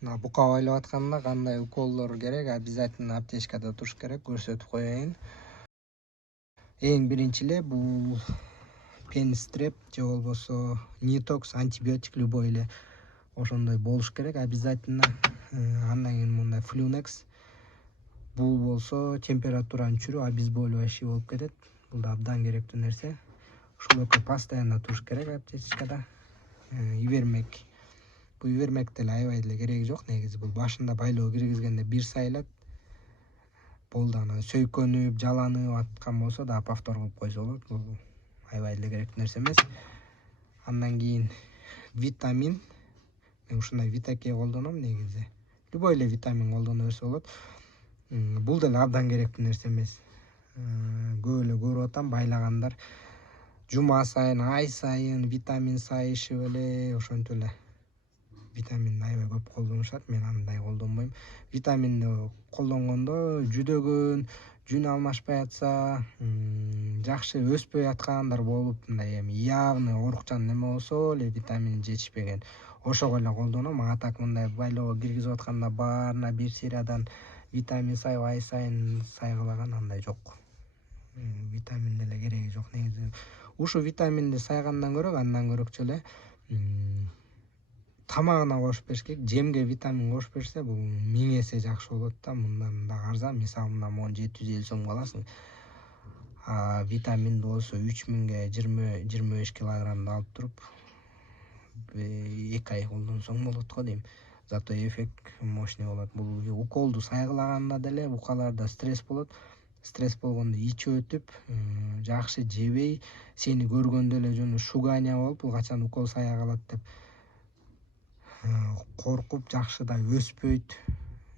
Бука ойлоп атканда кандай уколдор керек, обязательно аптечкада туруш керек, көрсөтүп коеюн. Эң биринчи эле бул пенстреп же болбосо нитокс, антибиотик любой эле ошондой болуш керек обязательно. Андан кийин мындай флюнекс. Бул болсо температураны түшүрүп, обезболивающий болуп кетет. Бул да абдан керектүү нерсе. Ушул экөө постоянно туруш керек аптечкада. Ивермек. Бул ивермек деле аябай деле кереги жок негизи. Бул башында байлоо киргизгенде бир сайылат. Болду анан сөйкөнүп, жаланып аткан болсо да повтор кылып койсо болот. Бул аябай деле керектүү нерсе эмес. Андан кийин витамин. Мен ушундай витаке колдоном негизи. Любой эле витамин колдоно берсе болот. Бул деле абдан керектүү нерсе эмес. Көп эле көрүп атам, байлагандар жума сайын, ай сайын витамин сайышып эле, ошентип эле витаминди аябай көп колдонушат. Мен андай колдонбойм. Витаминди колдонгондо жүдөгөн, жүн алмашпай атса, жакшы өспөй аткандар болуп, мындай эми явный оорукчан неме болсо эле витамин жетишпеген. Ошого эле колдоном. А так мындай байлоого киргизип атканда баарына бир сериядан витамин сайып ай сайын сайгылаган андай жок. Витамин деле кереги жок негизи. Ушу витаминди сайгандан көрө, андан көрөкчү эле тамагына кошуп бериш керек. Жемге витамин кошуп берсе, бул 1000 эсе жакшы болот да. Мындан да арзан. Мисалы, мына могу 750 сомго аласың. Витаминди болсо 3000ге 20-25 килограммды алып туруп 2 ай колдонсоң болот го дейм. Зато эффект мощный болот. Бул уколду сайгылаганда деле букаларда стресс болот. Стресс болгондо ичи өтүп, жакшы жебей, сени көргөндө эле жөн шугания болуп, бул качан укол сая калат деп коркуп, жакшы да өспөйт,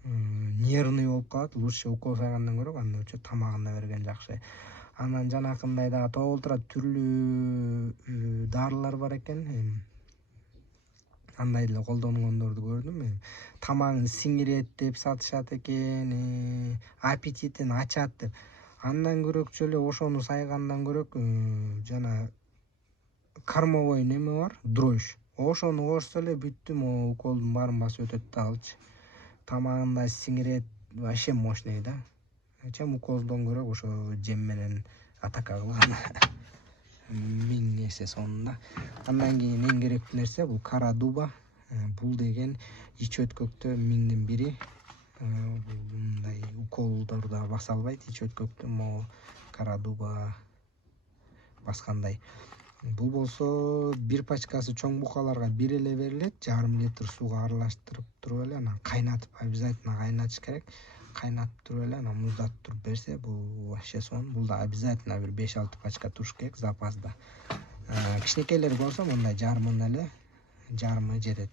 нервный болуп калат. Лучше укол сайгандан көрө анда лучше тамагында берген жакшы. Анан жанакындай дагы тоболтура түрлүү дарылар бар экен. Андай деле колдонгондорду көрдүм. Тамагын сиңирет деп сатышат экен, аппетитин ачат деп. Андан көрөкчү эле ошону сайгандан көрөк, жана кормовой неме бар, дрожь. Ошону кошсо эле бүттү, могу уколдун баарын басып өтөт да алчы. Тамагында сиңирет, вообще мощный да. Чем уколдон көрө ошо жем менен атака кылган 1000 эсе сонунда. Андан кийин эң керектүү нерсе бул кара дуба. Бул деген ич өткөктө 1000ден бири. Мындай уколдорду баса албайт, ич өткөктө могу кара дуба баскандай. Бул болсо бир пачкасы чоң букаларга бир эле берилет, 1,5 литр сууга аралаштырып туруп эле, анан кайнатып, обязательно кайнатыш керек. Кайнатып туруп эле, анан муздатып туруп берсе, бул вообще сон. Бул да обязательно бир 5-6 пачка туруш керек запаста. Кичинекейлер болсо мындай жарымын эле, жарымы жетет.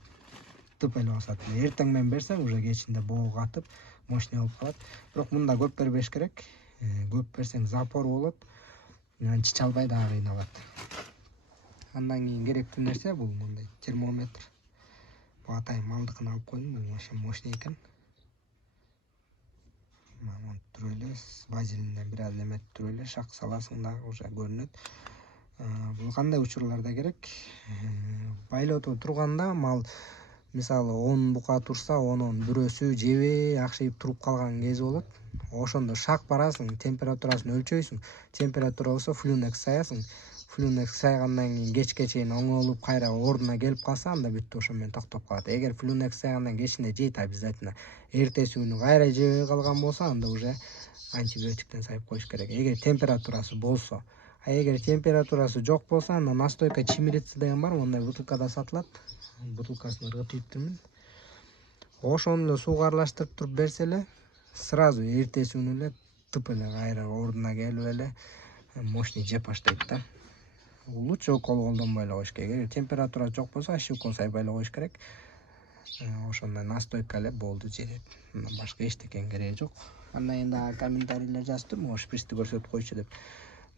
Тып эле басат. Эртең менен берсең, уже кечинде боого катып, мощный болуп калат. Бирок мында көп бербеш керек. Көп берсең запор болот. Анан чыча албай дагы кыйналат. Андан кийин керектүү нерсе бул мындай термометр. Бул атайын малдыкын алып койдум, бул вообще мощный экен. Мына туруп эле вазелинден бир аз эметип туруп эле шак саласың дагы уже көрүнөт. Бул кандай учурларда керек? Байлоодо турганда мал мисалы 10 бука турса, 10-н бирөөсү жебей акшыйып туруп калган кези болот. Ошондо шак барасың, температурасын өлчөйсүң. Температура болсо флюнекс саясың. Флюнекс сайгандан кийин кечке чейин оңолуп, кайра ордуна келип калса, анда бүттү, ошо менен токтоп калат. Эгер флюнекс сайгандан кечинде жейт обязательно. Эртеси күнү кайра жебей калган болсо, анда уже антибиотиктен сайып коюш керек. Эгер температурасы болсо. Эгер температурасы жок болсо, анда настойка чимирица деген бар, мондай бутылкада сатылат. Бутылкасын ыргытыптырмын. Ошону эле сууга аралаштырып туруп берсе эле, сразу эртеси күнү эле тып эле кайра ордуна келип эле мощный жеп баштайт да. Лучше укол колдонбой эле коюш керек. Эгер температура жок болсо, вообще укол сайбай эле коюш керек. Ошондой настойка эле болду жетет. Мындан башка эчтекенин кереги жок. Андан кийин дагы комментарийлер жазып тур, могу шприцти көрсөтүп койчу деп.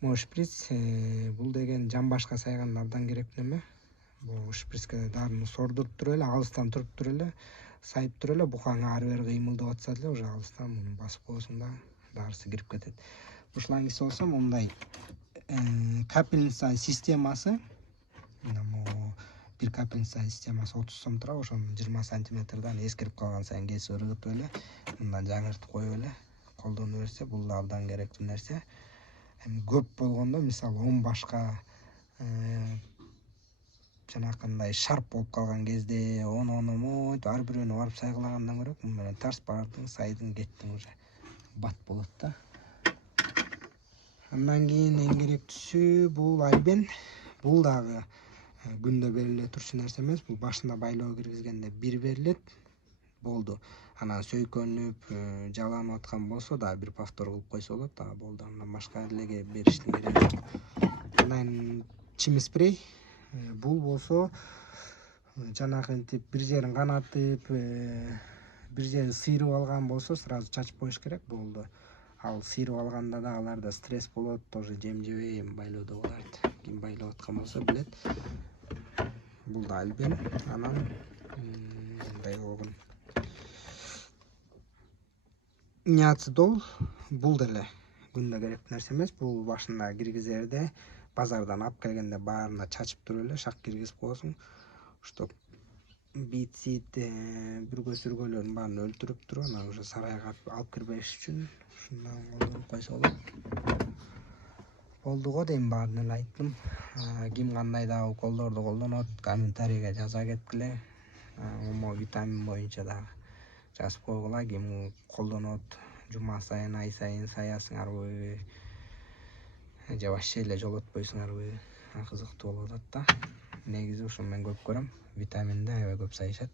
Могу шприц бул деген жамбашка сайганда абдан керектүү неме. Бул шприцке дарыны сордуруп туруп эле, алыстан туруп туруп эле, сайып туруп эле, букаң ары бери кыймылдап атса деле, уже алыстан муну басып коесуң да, дарысы кирип кетет. Ушулаңгысы болсо мындай капельница системасы, могу бир компенсация системасы 30 сом турат, ошону 20 сантиметрдан эскирип калган сайын кесип ыргытып эле мындан жаңыртып коюп эле колдоно берсе, бул да абдан керектүү нерсе. Эми көп болгондо, мисалы 10 башка жанакындай шарп болуп калган кезде монтип ар бирөөнү барып сайгылагандан көрө муну менен тарс бардың, сайдың, кеттиң уже бат болот да. Андан кийин эң керектүүсү бул альбен. Бул дагы күндө бериле турчу нерсе эмес. Бул башына байлоо киргизгенде бир берилет, болду. Анан сөйкөнүп, жаланып аткан болсо да бир повтор кылып койсо болот, дагы болду. Андан башка элеге бериштин кереги жок. Анан чим спрей. Бул болсо жанакынтип бир жерин канатып, бир жерин сыйрып алган болсо сразу чачып коюш керек, болду. Ал сыйрып алганда да аларда стресс болот, тоже жем жебей эми байлоодо болот. Ким байлап аткан болсо билет. Бул да альбен. Анан мындай болгон Неоцидол. Бул деле күндө керектүү нерсе эмес. Бул башына киргизерде базардан алып келгенде баарына чачып туруп эле шак киргизип коесуң. Чтоб бит-сит, бүргө сүргөлөрдүн баарын өлтүрүп туруп, анан уже сарайга алып кирбеш үчүн ушундан колдонуп койсо болот. Болду го дейм, баарын эле айттым. Ким кандай дагы уколдорду колдонот, комментарийге жаза кеткиле. Омо витамин боюнча дагы жазып койгула, ким колдонот, жума сайын, ай сайын саясыңарбы же вообще эле жолотпойсуңарбы, кызыктуу болуп атат да. Негизи ушуну мен көп көрөм, витаминди аябай көп сайышат.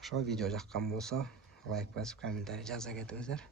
Ошо видео жаккан болсо лайк басып, комментарий жаза кетиңиздер.